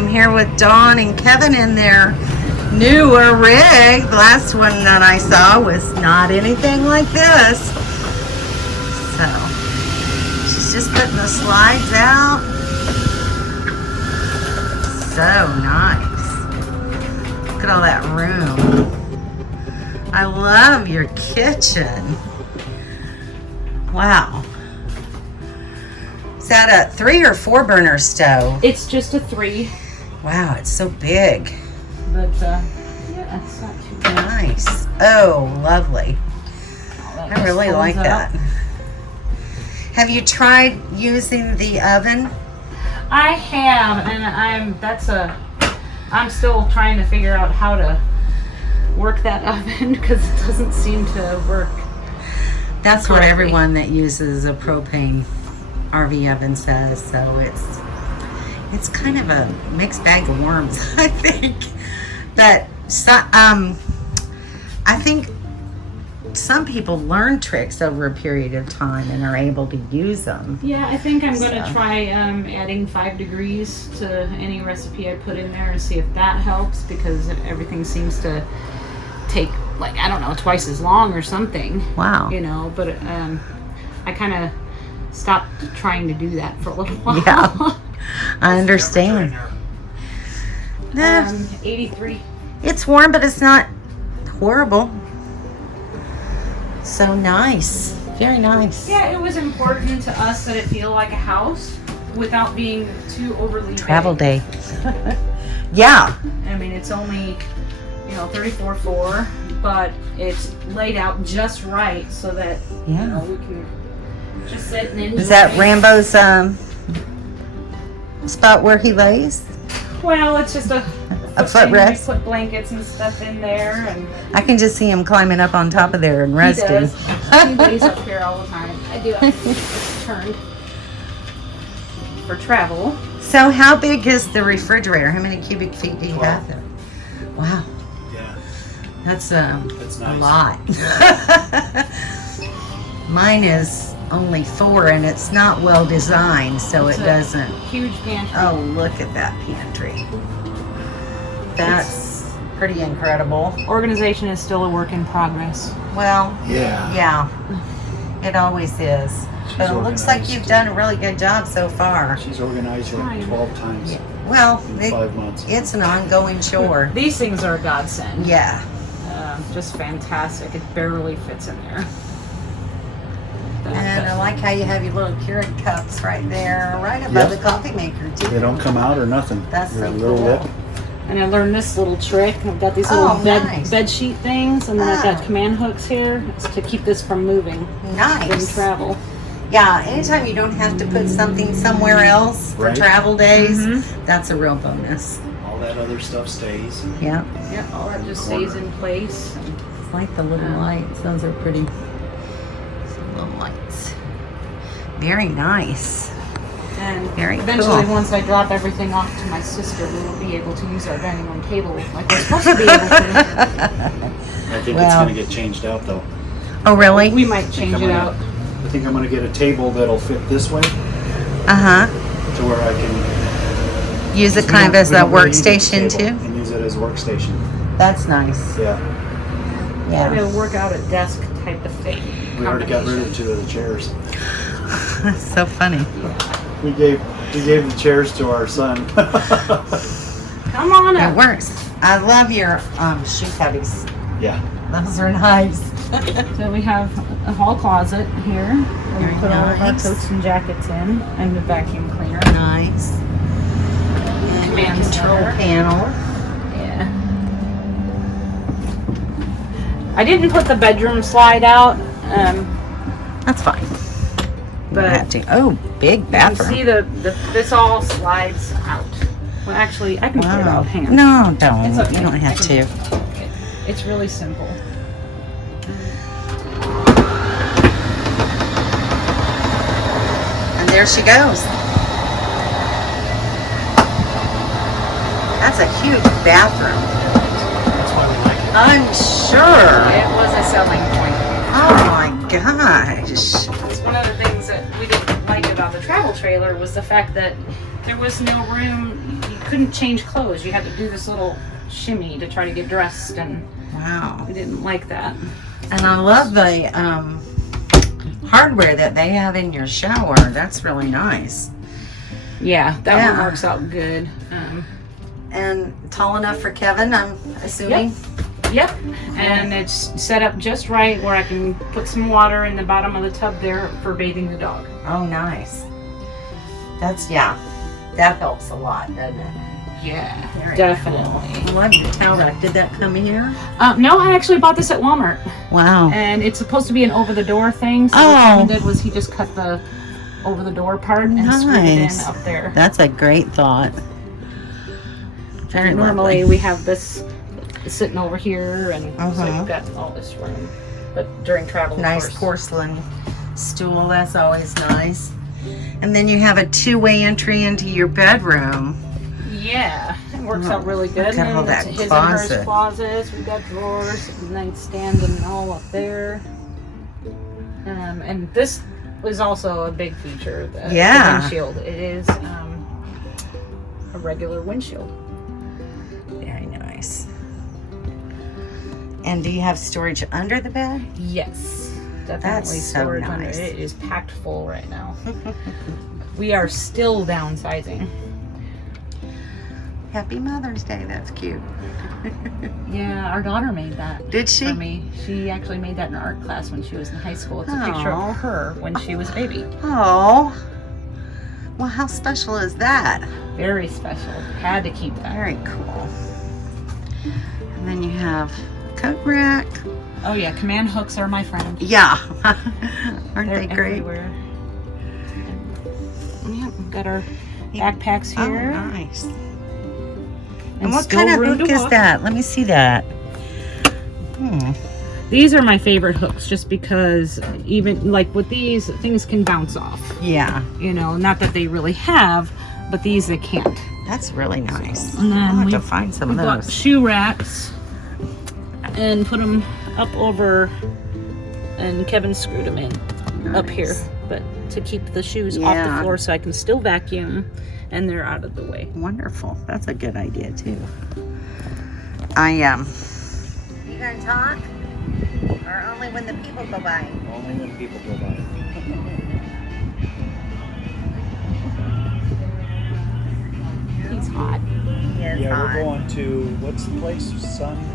I'm here with Dawn and Kevin in their newer rig. The last one that I saw was not anything like this. So, she's just putting the slides out. So nice. Look at all that room. I love your kitchen. Wow. Is that a 3 or 4 burner stove? It's just a 3. Wow, it's so big. But yeah, it's not too bad. Nice. Oh, lovely. I really like that. Have you tried using the oven? I have, and I'm still trying to figure out how to work that oven because it doesn't seem to work. That's correctly. what everyone that uses a propane RV oven says. So it's kind of a mixed bag of worms, I think. But I think some people learn tricks over a period of time and are able to use them. Yeah, I think I'm going to try adding 5 degrees to any recipe I put in there and see if that helps, because everything seems to take, like, I don't know, twice as long or something. Wow. You know, but I kind of stopped trying to do that for a little while. Yeah, I understand. 83. It's warm, but it's not horrible. So nice. Very nice. Yeah, it was important to us that it feel like a house without being too overly Travel big. day. Yeah. I mean, it's only, 34.4, but it's laid out just right so that we can just sit and enjoy. Is that Rambo's spot where he lays? Well, it's just a footrest. We put blankets and stuff in there, and I can just see him climbing up on top of there and resting. he does. He lays up here all the time. I do have to turn for travel. So how big is the refrigerator? How many cubic feet do you 12. have there? Wow. Yeah. That's That's nice. a lot. Mine is only 4 and it's not well designed, so It's it a doesn't. Huge pantry. Oh, look at that pantry. That's pretty incredible. Organization is still a work in progress. Well, Yeah. yeah, it always is. She's But it looks like organized. you've done a really good job so far. She's organized like 12 times Well, in 5 months. it's an ongoing chore. These things are a godsend. Yeah. Just fantastic. It barely fits in there. And I like how you have your little Keurig cups right there, right above the coffee maker too. They don't come out or nothing. That's They're so a little cool. lip. And I learned this little trick. I've got these little nice. bed sheet things, and then I've got Ah. command hooks here to keep this from moving when Nice. travel. Yeah, anytime you don't have to put something somewhere else for Right. travel days, Mhm. that's a real bonus. All that other stuff stays. Yeah. Yep, all that just stays in place. It's like the little lights. Those are pretty. Some little lights. Very nice. And Very eventually, cool. once I drop everything off to my sister, we will be able to use our dining room table like we're supposed to be able to. I think it's Well. going to get changed out though. Oh, really? We might change it out. I think I'm going to get a table that'll fit this way Uh-huh. to where I can Use it we kind of don't- as we a don't really need the workstation table too? And use it as a workstation. That's nice. Yeah. Maybe Yeah. a workout at desk type of thing. We already got rid of 2 of the chairs. That's so funny. We gave the chairs to our son. Come on It up. works. I love your shoe cubbies. Yeah. Those are nice. So we have a hall closet here where Very we put all of our nice. coats and jackets in, and the vacuum cleaner. Nice. And your Command control center. panel. Yeah. I didn't put the bedroom slide out, That's fine. but You have to. Oh, big you can bathroom. see this all slides out. Well, actually, I can put it Wow. out. Hang on. No, don't. It's okay. You don't have to. It's really simple. And there she goes. That's a huge bathroom. That's why we like it. I'm sure. It was a selling point. Oh my gosh. That's one of the things that we didn't like about the travel trailer was the fact that there was no room. You couldn't change clothes. You had to do this little shimmy to try to get dressed, and Wow. we didn't like that. And I love the hardware that they have in your shower. That's really nice. Yeah, that Yeah. one works out good. And tall enough for Kevin, I'm assuming. Yep, and it's set up just right where I can put some water in the bottom of the tub there for bathing the dog. Oh, nice. That helps a lot, doesn't it? Yeah, Very definitely. Cool. I love your towel rack. Did that come here? No, I actually bought this at Walmart, Wow. and it's supposed to be an over-the-door thing. So what Kevin did was he just cut the over-the-door part and screwed it in Nice. up there. That's a great thought. Very Normally lovely. we have this sitting over here, and so Uh-huh. you've got all this room. But during travel, of Nice course. porcelain stool. That's always nice. And then you have a two-way entry into your bedroom. Yeah, it works Oh, out really good. look at all And that his and closet. hers closets. We've got drawers, nightstand, and all up there. And this was also a big feature. The windshield. It is a regular windshield. Very nice. And do you have storage under the bed? Yes, definitely That's so storage nice. under it. It is packed full right now. We are still downsizing. Happy Mother's Day. That's cute. Yeah, our daughter made that. Did she? For me. She actually made that in art class when she was in high school. It's a picture Aw. of her when she was a baby. Oh. Well, how special is that? Very special. Had to keep that. Very cool. And then you have a coat rack. Oh yeah, command hooks are my friend. Yeah. Aren't They're they great? everywhere. Yep, we've got our backpacks here. Oh, nice. And what still kind of room hook to is walk. that? Let me see that. These are my favorite hooks just because even like with these, things can bounce off. Yeah. You know, not that they really have, but these they can't. That's really nice. And then I'll have we to find some of bought those. shoe racks and put them up over, and Kevin screwed them in up here, but to keep the shoes off Yeah. the floor so I can still vacuum and they're out of the way. Wonderful. That's a good idea too. You gonna talk? Or only when the people go by? Only when people go by. He's hot. He is Yeah, hot. we're going to, what's the place? Sunshine.